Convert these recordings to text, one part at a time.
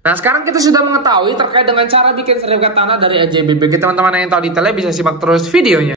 Nah, sekarang kita sudah mengetahui terkait dengan cara bikin sertifikat tanah dari AJB. Bagi teman-teman yang tahu detailnya bisa simak terus videonya.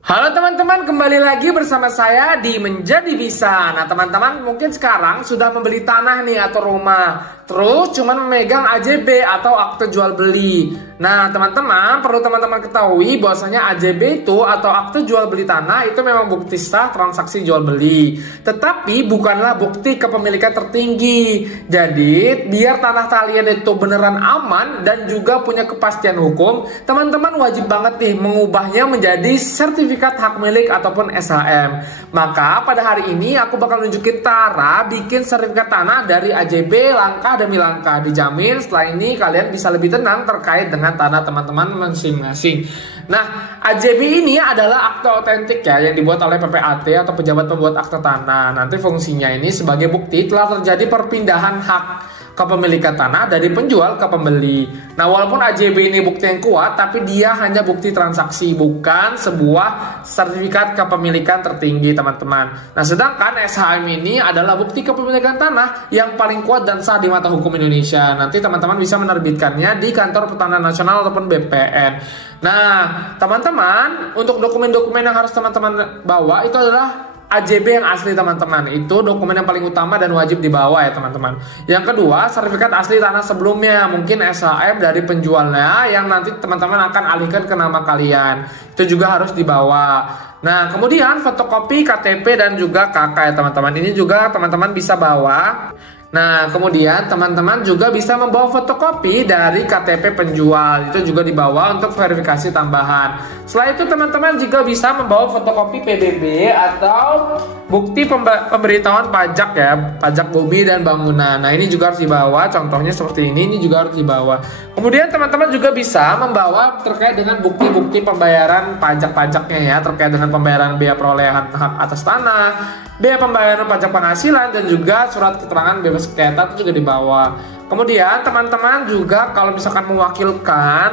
Halo teman-teman, kembali lagi bersama saya di Menjadi Bisa. Nah teman-teman, mungkin sekarang sudah membeli tanah nih atau rumah, terus cuman memegang AJB atau akte jual beli. Nah teman-teman, perlu teman-teman ketahui bahwasanya AJB itu atau akte jual beli tanah itu memang bukti sah transaksi jual beli, tetapi bukanlah bukti kepemilikan tertinggi. Jadi biar tanah kalian itu beneran aman dan juga punya kepastian hukum, teman-teman wajib banget nih mengubahnya menjadi sertifikat hak milik ataupun SHM. Maka pada hari ini aku bakal nunjukin cara bikin sertifikat tanah dari AJB langkah demi langkah. Dijamin setelah ini kalian bisa lebih tenang terkait dengan tanah teman-teman masing-masing. Nah, AJB ini adalah akte otentik ya yang dibuat oleh PPAT atau pejabat pembuat akte tanah. Nanti fungsinya ini sebagai bukti telah terjadi perpindahan hak kepemilikan tanah dari penjual ke pembeli. Nah, walaupun AJB ini bukti yang kuat, tapi dia hanya bukti transaksi, bukan sebuah sertifikat kepemilikan tertinggi, teman-teman. Nah, sedangkan SHM ini adalah bukti kepemilikan tanah yang paling kuat dan sah di mata hukum Indonesia. Nanti teman-teman bisa menerbitkannya di Kantor Pertanahan Nasional ataupun BPN. Nah, teman-teman, untuk dokumen-dokumen yang harus teman-teman bawa itu adalah AJB yang asli teman-teman. Itu dokumen yang paling utama dan wajib dibawa ya teman-teman. Yang kedua, sertifikat asli tanah sebelumnya, mungkin SHM dari penjualnya yang nanti teman-teman akan alihkan ke nama kalian. Itu juga harus dibawa. Nah, kemudian fotokopi KTP dan juga KK ya teman-teman. Ini juga teman-teman bisa bawa. Nah, kemudian teman-teman juga bisa membawa fotokopi dari KTP penjual. Itu juga dibawa untuk verifikasi tambahan. Setelah itu teman-teman juga bisa membawa fotokopi PBB atau bukti pemberitahuan pajak ya, pajak bumi dan bangunan. Nah, ini juga harus dibawa. Contohnya seperti ini juga harus dibawa. Kemudian teman-teman juga bisa membawa terkait dengan bukti-bukti pembayaran pajak-pajaknya ya, terkait dengan pembayaran biaya perolehan hak atas tanah, biaya pembayaran pajak penghasilan, dan juga surat keterangan bebas sengketa itu juga dibawa. Kemudian teman-teman juga kalau misalkan mewakilkan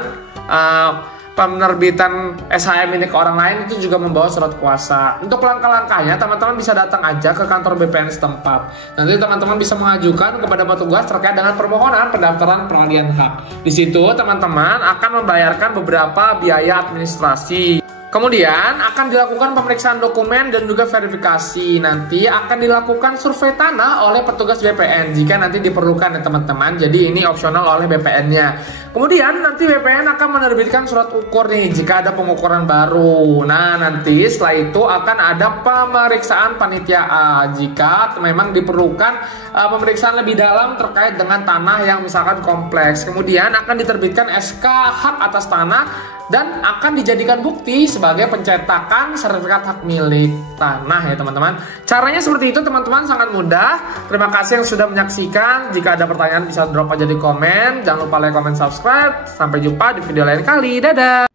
penerbitan SHM ini ke orang lain itu juga membawa surat kuasa. Untuk langkah-langkahnya teman-teman bisa datang aja ke kantor BPN setempat. Nanti teman-teman bisa mengajukan kepada petugas terkait dengan permohonan pendaftaran peralihan hak. Di situ teman-teman akan membayarkan beberapa biaya administrasi. Kemudian akan dilakukan pemeriksaan dokumen dan juga verifikasi. Nanti akan dilakukan survei tanah oleh petugas BPN jika nanti diperlukan ya teman-teman. Jadi ini opsional oleh BPN-nya. Kemudian nanti BPN akan menerbitkan surat ukur nih jika ada pengukuran baru. Nah, nanti setelah itu akan ada pemeriksaan panitia A jika memang diperlukan pemeriksaan lebih dalam terkait dengan tanah yang misalkan kompleks. Kemudian akan diterbitkan SK hak atas tanah dan akan dijadikan bukti sebagai pencetakan sertifikat hak milik tanah ya teman-teman. Caranya seperti itu teman-teman, sangat mudah. Terima kasih yang sudah menyaksikan. Jika ada pertanyaan bisa drop aja di komen. Jangan lupa like, comment, subscribe. Sampai jumpa di video lain kali. Dadah.